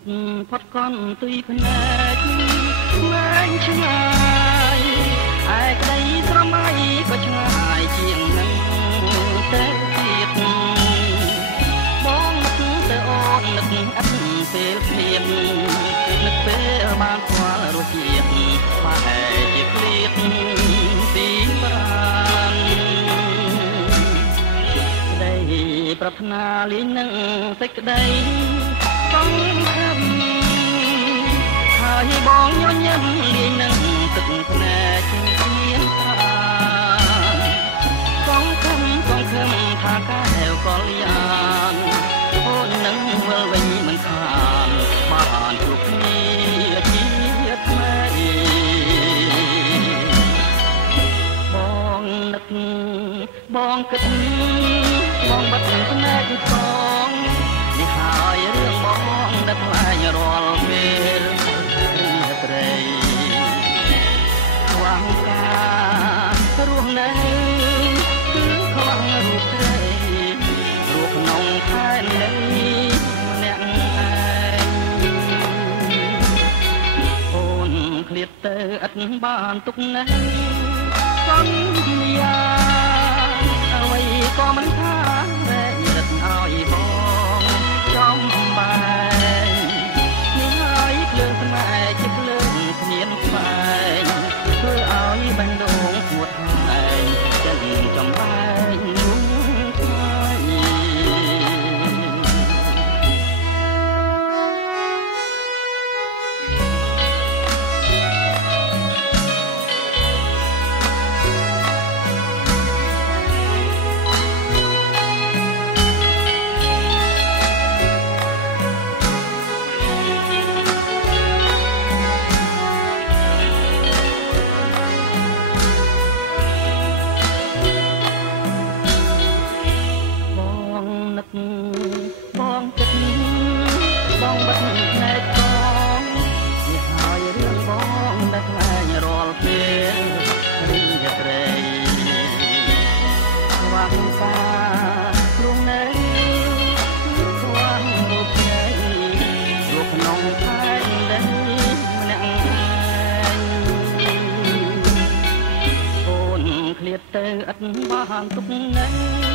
ត់ផុតកន់ទុយភ្នែកឆ្ងាយឆ្ងាយឯក្តីស្រមៃក៏ឆ្ងាយជាងនឹងទៅទៀតបងនឹកទៅអូននឹកអត់ពេលភ្លៀងនឹកពេលបានស្គាល់រសជាតិប្រហែលជាឃ្លាតពីប្រាណក្តីប្រាថ្នាលីងនឹងសេចក្តីបងខំហើយបងញញឹមលាយនឹងទឹកភ្នែកគ្មានប្រាបងខំថាកែវកលយានអូននឹងវិលវិញមិនខានបានជួបគ្នាជាថ្មីបងនឹកបងគិតបងបាត់ភ្នែកផងនេះហើយរឿងបងដែលខ្លាញ់រាល់ពេលរីត្រីខ្វះការរស់នៅគឺខ្វះរូបត្រីរូបក្នុងខែនេះម្នាក់ឯងអូនឃ្លាតទៅឥតបានទុកនៅសន្យាអ្វីក៏មិនថារែករត់ឲ្យបងចំបែងនេះហើយភ្លើងស្នេហ៍ជាភ្លើងគ្មានស្បែងធ្វើឲ្យបាញ់ដងហួតហើយចិនចំបែងនោះថ្លៃបងចិត្តបងបាត់ភ្នែកបងនេះហើយរឿងបងដែលខ្លាញ់រាល់ពេលរីត្រីខ្វះការព្រមនៅខ្វះរូបត្រីរូបក្នុងខែនេះម្នាក់ឯងអូនឃ្លាតទៅឥតបានទុកនៅ